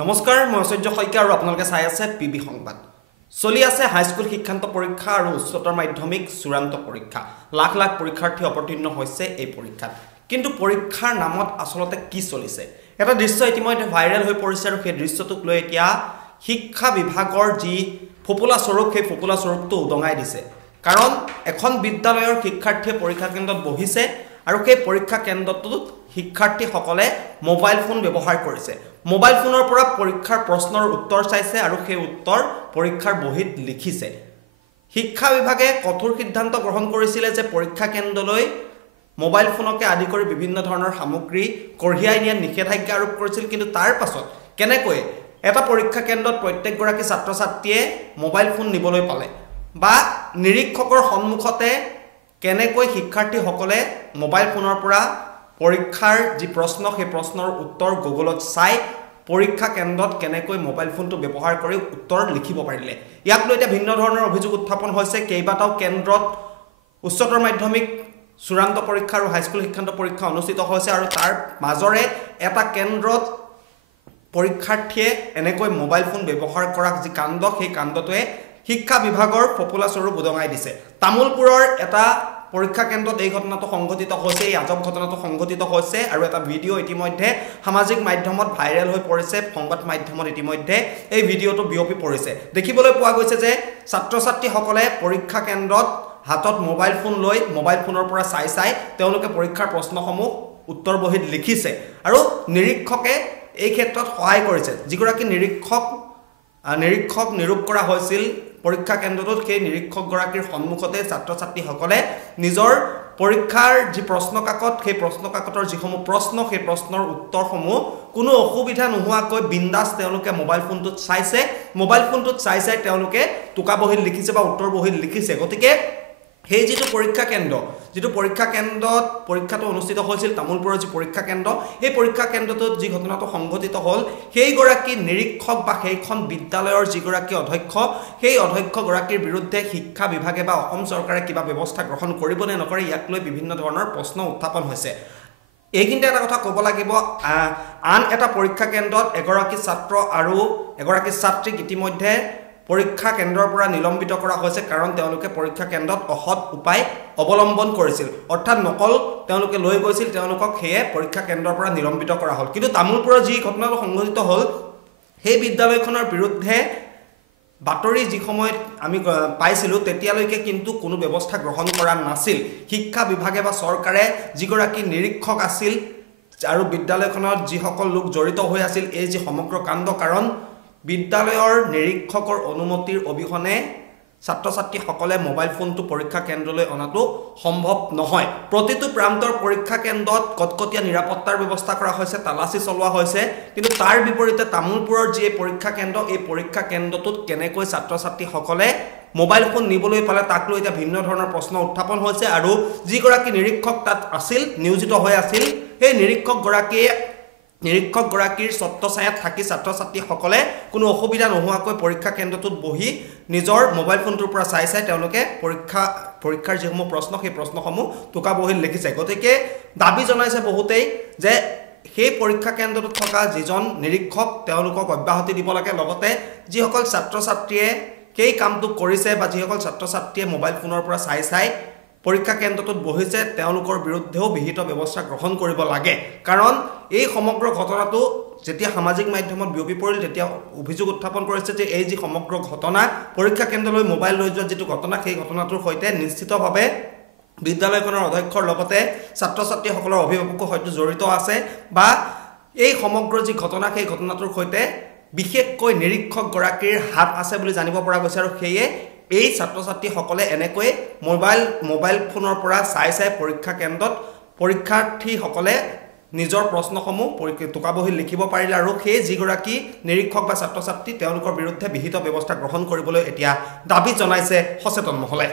নমস্কাৰ মই ঐশ্বৰ্য শইকীয়া আৰু আপোনালোকে চাই আছে পিবি সংবাদ চলি আছে হাইস্কুল শিক্ষান্ত পৰীক্ষা আৰু উচ্চতৰ মাধ্যমিক চূড়ান্ত পৰীক্ষা লাখ লাখ পৰীক্ষাৰ্থী অৱতীৰ্ণ হৈছে এই পৰীক্ষাত কিন্তু পৰীক্ষাৰ নামত আসলতে কি চলিছে এটা দৃশ্য ইতিমধ্যে ভাইৰেল হৈ পৰিছে আৰু সেই দৃশ্যটোক লৈ এতিয়া শিক্ষা বিভাগৰ যি ফপোলা স্বৰূপ সেই ফপোলা স্বৰূপটো উদঙাই দিছে কাৰণ এখন বিদ্যালয়ৰ শিক্ষাৰ্থীয়ে পৰীক্ষা কেন্দ্ৰত বহিছে আৰু সেই পৰীক্ষা কেন্দ্ৰটোত শিক্ষাৰ্থীসকলে মোবাইল ফোন ব্যৱহাৰ কৰিছে মোবাইল ফোনৰ পৰা পৰীক্ষাৰ প্ৰশ্নৰ উত্তৰ চাইছে আৰু সেই উত্তৰ পৰীক্ষাৰ বহীত লিখিছে শিক্ষা বিভাগে কঠোৰ সিদ্ধান্ত গ্ৰহণ কৰিছিল যে পৰীক্ষা কেন্দ্ৰলৈ মোবাইল ফোনকে আদি কৰি বিভিন্ন ধৰণৰ সামগ্ৰী কঢ়িয়াই নিয়া নিষেধাজ্ঞা আৰোপ কৰিছিল কিন্তু তাৰ পাছত কেনেকৈ এটা পৰীক্ষা কেন্দ্ৰত প্ৰত্যেকগৰাকী ছাত্ৰ ছাত্ৰীয়ে মোবাইল ফোন নিবলৈ পালে বা নিৰীক্ষকৰ সন্মুখতে কেনেকৈ শিক্ষাৰ্থীসকলে মোবাইল ফোনৰ পৰা পৰীক্ষাৰ যি প্ৰশ্ন সেই প্ৰশ্নৰ উত্তৰ গুগলত চাই পৰীক্ষা কেন্দ্ৰত কেনেকৈ মোবাইল ফোনটো ব্যৱহাৰ কৰি উত্তৰ লিখিব পাৰিলে ইয়াক লৈ ভিন্ন ধৰণৰ অভিযোগ উত্থাপন হৈছে কেইবাটাও কেন্দ্ৰত উচ্চতৰ মাধ্যমিক চূড়ান্ত পৰীক্ষা আৰু হাইস্কুল শিক্ষান্ত পৰীক্ষা অনুষ্ঠিত হৈছে আৰু তাৰ মাজৰে এটা কেন্দ্ৰত পৰীক্ষাৰ্থীয়ে এনেকৈ মোবাইল ফোন ব্যৱহাৰ কৰা যি কাণ্ড সেই কাণ্ডটোৱে শিক্ষা বিভাগৰ ফপোলা স্বৰূপ উদঙাই দিছে তামুলপুৰৰ এটা পৰীক্ষা কেন্দ্ৰত এই ঘটনাটো সংঘটিত হৈছে এই আজব ঘটনাটো সংঘটিত হৈছে আৰু এটা ভিডিও ইতিমধ্যে সামাজিক মাধ্যমত ভাইৰেল হৈ পৰিছে সংবাদ মাধ্যমত ইতিমধ্যে এই ভিডিওটো বিয়পি পৰিছে দেখিবলৈ পোৱা গৈছে যে ছাত্ৰ ছাত্ৰীসকলে পৰীক্ষা কেন্দ্ৰত হাতত মোবাইল ফোন লৈ মোবাইল ফোনৰ পৰা চাই তেওঁলোকে পৰীক্ষাৰ প্ৰশ্নসমূহ উত্তৰ বহীত লিখিছে আৰু নিৰীক্ষকে এই ক্ষেত্ৰত সহায় কৰিছে যিগৰাকী নিৰীক্ষক নিৰূপ কৰা হৈছিল পৰীক্ষা কেন্দ্ৰটোত সেই নিৰীক্ষকগৰাকীৰ সন্মুখতে ছাত্ৰ ছাত্ৰীসকলে নিজৰ পৰীক্ষাৰ যি প্ৰশ্ন কাকত সেই প্ৰশ্ন কাকতৰ যিসমূহ প্ৰশ্ন সেই প্ৰশ্নৰ উত্তৰসমূহ কোনো অসুবিধা নোহোৱাকৈ বিন্দাস তেওঁলোকে মোবাইল ফোনটোত চাই তেওঁলোকে টোকা বহীত লিখিছে বা উত্তৰ বহীত লিখিছে গতিকে সেই যিটো পৰীক্ষা কেন্দ্ৰত পৰীক্ষাটো অনুষ্ঠিত হৈছিল তামুলপুৰৰ যি পৰীক্ষা কেন্দ্ৰ এই পৰীক্ষা কেন্দ্ৰটোত যি ঘটনাটো সংঘটিত হ'ল সেইগৰাকী নিৰীক্ষক বা সেইখন বিদ্যালয়ৰ যিগৰাকী অধ্যক্ষ সেই অধ্যক্ষগৰাকীৰ বিৰুদ্ধে শিক্ষা বিভাগে বা অসম চৰকাৰে কিবা ব্যৱস্থা গ্ৰহণ কৰিব নে নকৰে ইয়াক লৈ বিভিন্ন ধৰণৰ প্ৰশ্ন উত্থাপন হৈছে এইখিনিতে এটা কথা ক'ব লাগিব আন এটা পৰীক্ষা কেন্দ্ৰত এগৰাকী ছাত্ৰ আৰু এগৰাকী ছাত্ৰীক ইতিমধ্যে পৰীক্ষা কেন্দ্ৰৰ পৰা নিলম্বিত কৰা হৈছে কাৰণ তেওঁলোকে পৰীক্ষা কেন্দ্ৰত অসৎ উপায় অৱলম্বন কৰিছিল অৰ্থাৎ নকল তেওঁলোকে লৈ গৈছিল তেওঁলোকক হেয়ে পৰীক্ষা কেন্দ্ৰৰ পৰা নিলম্বিত কৰা হ'ল কিন্তু তামুলপুৰৰ যি ঘটনাটো সংঘটিত হ'ল সেই বিদ্যালয়খনৰ বিৰুদ্ধে বাতৰি যি সময়ত আমি পাইছিলোঁ তেতিয়ালৈকে কিন্তু কোনো ব্যৱস্থা গ্ৰহণ কৰা নাছিল শিক্ষা বিভাগে বা চৰকাৰে যিগৰাকী নিৰীক্ষক আছিল আৰু বিদ্যালয়খনত যিসকল লোক জড়িত হৈ আছিল এই যি সমগ্ৰ কাণ্ড কাৰণ বিদ্যালয়ৰ নিৰীক্ষকৰ অনুমতিৰ অবিহনে ছাত্ৰ ছাত্ৰীসকলে মোবাইল ফোনটো পৰীক্ষা কেন্দ্ৰলৈ অনাটো সম্ভৱ নহয় প্ৰতিটো প্ৰান্তৰ পৰীক্ষা কেন্দ্ৰত কটকটীয়া নিৰাপত্তাৰ ব্যৱস্থা কৰা হৈছে তালাচী চলোৱা হৈছে কিন্তু তাৰ বিপৰীতে তামুলপুৰৰ যি পৰীক্ষা কেন্দ্ৰ এই পৰীক্ষা কেন্দ্ৰটোত কেনেকৈ ছাত্ৰ ছাত্ৰীসকলে মোবাইল ফোন নিবলৈ পালে তাক লৈ এতিয়া ভিন্ন ধৰণৰ প্ৰশ্ন উত্থাপন হৈছে আৰু যিগৰাকী নিৰীক্ষক তাত আছিল নিয়োজিত হৈ আছিল সেই নিৰীক্ষকগৰাকীৰ ছত্ৰছায়াত থাকি ছাত্ৰ ছাত্ৰীসকলে কোনো অসুবিধা নোহোৱাকৈ পৰীক্ষা কেন্দ্ৰটোত বহি নিজৰ মোবাইল ফোনটোৰ পৰা চাই তেওঁলোকে পৰীক্ষাৰ যিসমূহ প্ৰশ্ন সেই প্ৰশ্নসমূহ টোকা বহীত লিখিছে গতিকে দাবী জনাইছে বহুতেই যে সেই পৰীক্ষা কেন্দ্ৰটোত থকা যিজন নিৰীক্ষক তেওঁলোকক অব্যাহতি দিব লাগে লগতে যিসকল ছাত্ৰ ছাত্ৰীয়ে সেই কামটো কৰিছে বা যিসকল ছাত্ৰ ছাত্ৰীয়ে মোবাইল ফোনৰ পৰা চাই পৰীক্ষা কেন্দ্ৰটোত বহিছে তেওঁলোকৰ বিৰুদ্ধেও বিহিত ব্যৱস্থা গ্ৰহণ কৰিব লাগে কাৰণ এই সমগ্ৰ ঘটনাটো যেতিয়া সামাজিক মাধ্যমত বিয়পি পৰিল তেতিয়া অভিযোগ উত্থাপন কৰিছে যে এই যি সমগ্ৰ ঘটনা পৰীক্ষা কেন্দ্ৰলৈ মোবাইল লৈ যোৱা যিটো ঘটনা সেই ঘটনাটোৰ সৈতে নিশ্চিতভাৱে বিদ্যালয়খনৰ অধ্যক্ষৰ লগতে ছাত্ৰ ছাত্ৰীসকলৰ অভিভাৱকো হয়তো জড়িত আছে বা এই সমগ্ৰ যি ঘটনা সেই ঘটনাটোৰ সৈতে বিশেষকৈ নিৰীক্ষকগৰাকীৰ হাত আছে বুলি জানিব পৰা গৈছে আৰু সেয়ে এই ছাত্ৰ ছাত্ৰীসকলে এনেকৈ মোবাইল ফোনৰ পৰা চাই পৰীক্ষা কেন্দ্ৰত পৰীক্ষাৰ্থীসকলে নিজৰ প্ৰশ্নসমূহ টোকা বহীত লিখিব পাৰিলে আৰু সেই যিগৰাকী নিৰীক্ষক বা ছাত্ৰ ছাত্ৰী তেওঁলোকৰ বিৰুদ্ধে বিহিত ব্যৱস্থা গ্ৰহণ কৰিবলৈ এতিয়া দাবী জনাইছে সচেতন মহলে